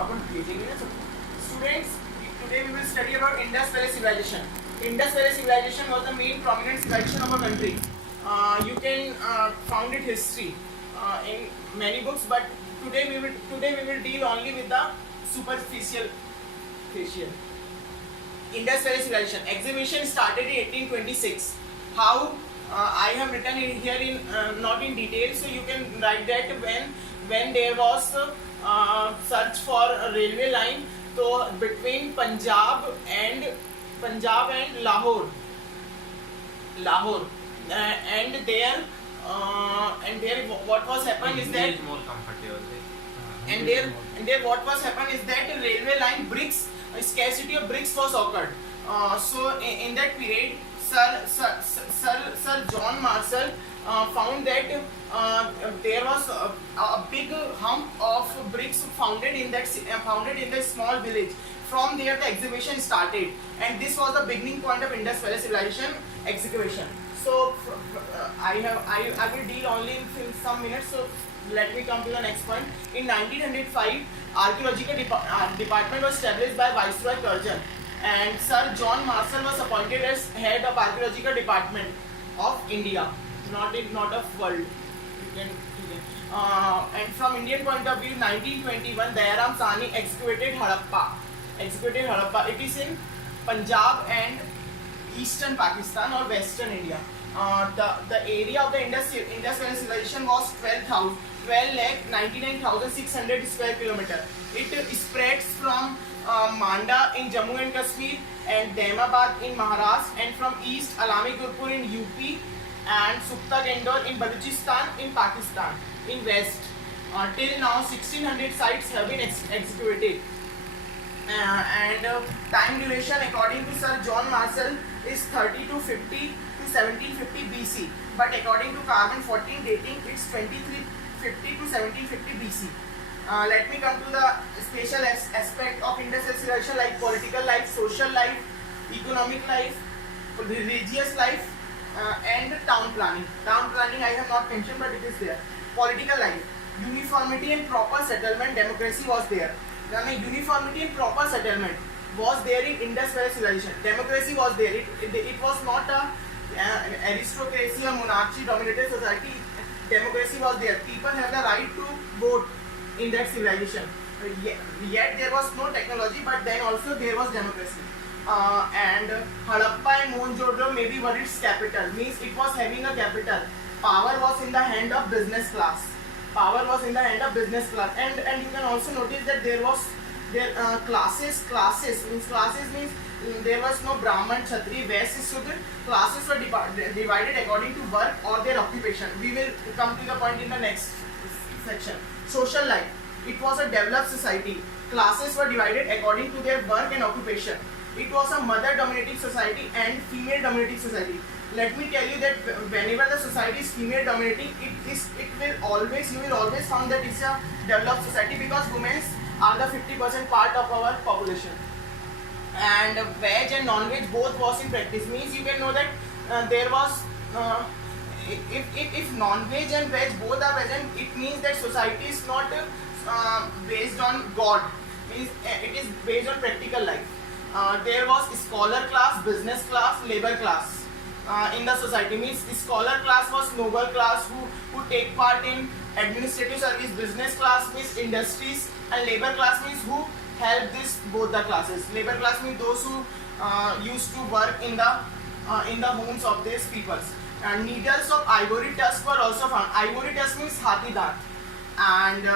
अपन भेजेंगे ना सबको. Students, today we will study about Indus Valley Civilization. Indus Valley Civilization was the main prominent civilization of our country. You can found it history in many books, but today we will deal only with the superficial facial. Indus Valley Civilization exhibition started in 1826. How I have written it here in not in detail, so you can write that when there was search for a railway line, so between Punjab and Lahore, and there what was happened is that more comfortable. and there what was happened is that railway line bricks, scarcity of bricks was occurred. So in that period, Sir John Marshall found that there was a big hump of bricks founded in that small village. From there the excavation started, and this was the beginning point of Indus Valley Civilization excavation. So I will deal only in some minutes. So let me come to the next point. In 1905, archaeological department was established by Viceroy Curzon, and Sir John Marshall was appointed as head of archaeological department of India, not of world. And from Indian point of view, 1921, Dayaram Sahni excavated Harappa. It is in Punjab and eastern Pakistan or western India. The area of the Indus Valley Civilization was 12,99,600 square kilometer. It spreads from Manda in Jammu and Kashmir and Dehmabad in Maharashtra, and from east Alami Gurpur in UP and Sukta Gendor in Balochistan in Pakistan in west. Till now 1600 sites have been excavated. And time duration according to Sir John Marshall is 3250 to 1750 BC, but according to carbon 14 dating it's 2350 to 1750 BC. Let me come to the special aspect of Indus Valley Civilization, like political life, social life, economic life, religious life, and town planning. Town planning I have not mentioned, but it is there. Political life, uniformity and proper settlement, democracy was there. Uniformity and proper settlement was there in Indus Valley Civilization. Democracy was there. It was not a aristocracy or monarchy dominated society. Democracy was there. People have the right to vote in that civilization. Yet there was no technology, but then also there was democracy. And Harappa and Mohenjo-daro maybe were its capital. Means it was having a capital. Power was in the hand of business class. And you can also notice that there was classes means there was no Brahman, Kshatriya, Vaishya, Shudra. Classes were divided according to work or their occupation. We will come to the point in the next section. Social life, it was a developed society. Classes were divided according to their work and occupation. It was a mother dominating society and female dominating society. Let me tell you that whenever the society is female dominating, you will always find that it's a developed society, because women are the 50% part of our population. And veg and non-veg both was in practice. Means you can know that there was if non-veg and veg both are present, it means that society is not based on God. Means it is based on practical life. There was scholar class, business class, labor class. In the society, means the scholar class was noble class who take part in administrative service. Business class means industries, and labor class means who help both the classes. Labor class means those who used to work in the homes of these peoples. And needles of ivory tusk were also found. Ivory tusk means hathi dant. And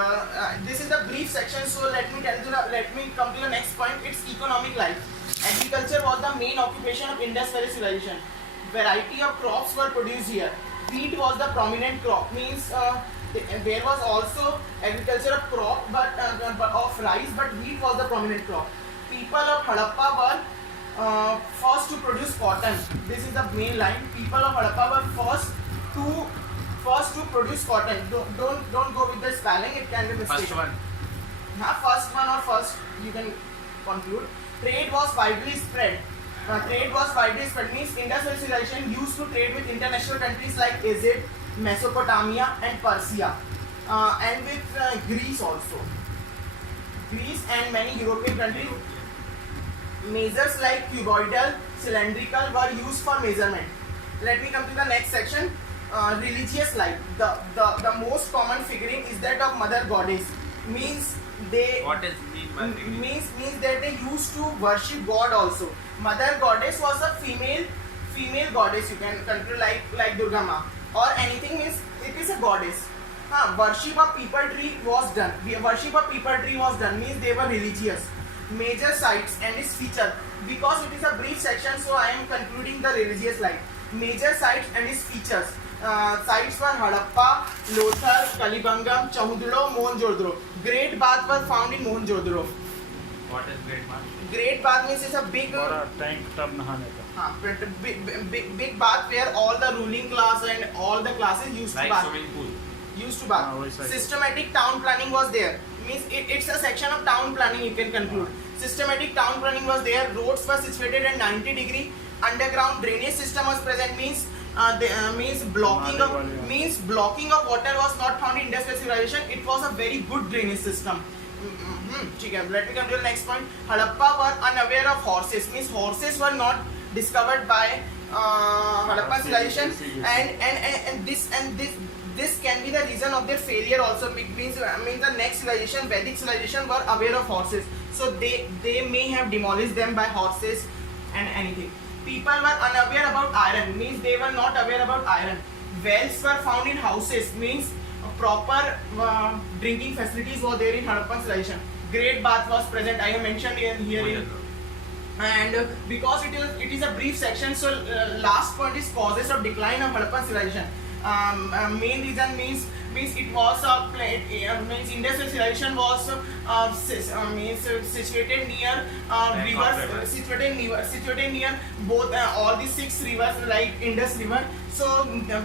this is the brief section. So let me come to the next point. It's economic life. Agriculture was the main occupation of Indus Valley Civilization. Variety of crops were produced here. Wheat was the prominent crop. Means there was also agriculture of crop, but of rice, but wheat was the prominent crop. People of Harappa were first to produce cotton. This is the main line. People of Harappa were first to produce cotton. Don't go with the spelling. It can be mistaken. First one. First one or first. You can conclude. Trade was widely spread. Means Indus Valley Civilization used to trade with international countries like Egypt, Mesopotamia and Persia, and with Greece also. Greece and many European countries, measures like cuboidal, cylindrical were used for measurement. Let me come to the next section. Religious life. The most common figurine is that of Mother Goddess. Means they What is mean by figurine? means that they used to worship God also. Mother Goddess was a female goddess. You can consider like Durga Ma or anything, means it is a goddess. Worship of people tree was done. Worship of people tree was done means they were religious. Major sites and its feature, because it is a brief section, so I am concluding the religious life. Major sites and its features. Sites were Harappa, Lothal, Kalibangam, Chahudro, Mohenjo-daro. Great bath were found in Mohenjo-daro. What is great bath? Great bath means it's a big बड़ा tank tub नहाने का big bath where all the ruling class and all the classes used to Like bath. swimming pool. Used to bath. वैसा ही। Systematic town planning was there. Means it's a section of town planning, you can conclude. Systematic town planning was there. Roads were situated at 90 degree. Underground drainage system was present. Means blocking of water was not found in industrial civilization. It was a very good drainage system. Let me come to the next point. Harappa were unaware of horses. Means horses were not discovered by Harappa civilization, and this can be the reason of their failure also. Means the next civilization, Vedic civilization, were aware of horses, so they may have demolished them by horses and anything. People were unaware about iron. Means they were not aware about iron. Wells were found in houses. Means proper drinking facilities were there in Harappan civilization. Great bath was present. I have mentioned here. And because it is a brief section, so last point is causes of decline of Harappan civilization. Main reason means it was means industrial civilization was situated near rivers, situated near both all the 6 rivers like Indus River. So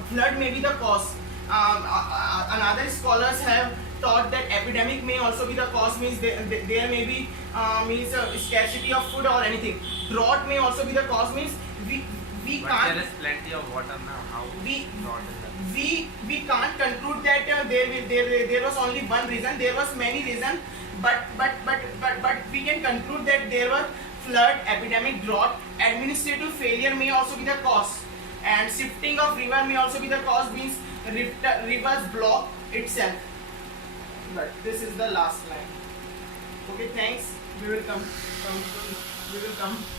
flood may be the cause. Another scholars have thought that epidemic may also be the cause. Means there may be scarcity of food or anything. Drought may also be the cause. Means we But can't. there is plenty of water now. How We- not is that? We can't conclude that there was only one reason. There was many reasons, but we can conclude that there were flood, epidemic, drought. Administrative failure may also be the cause, and shifting of river may also be the cause. Means rivers block itself. But this is the last line. Okay, thanks. We will come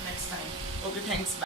next time. Okay, thanks. Bye.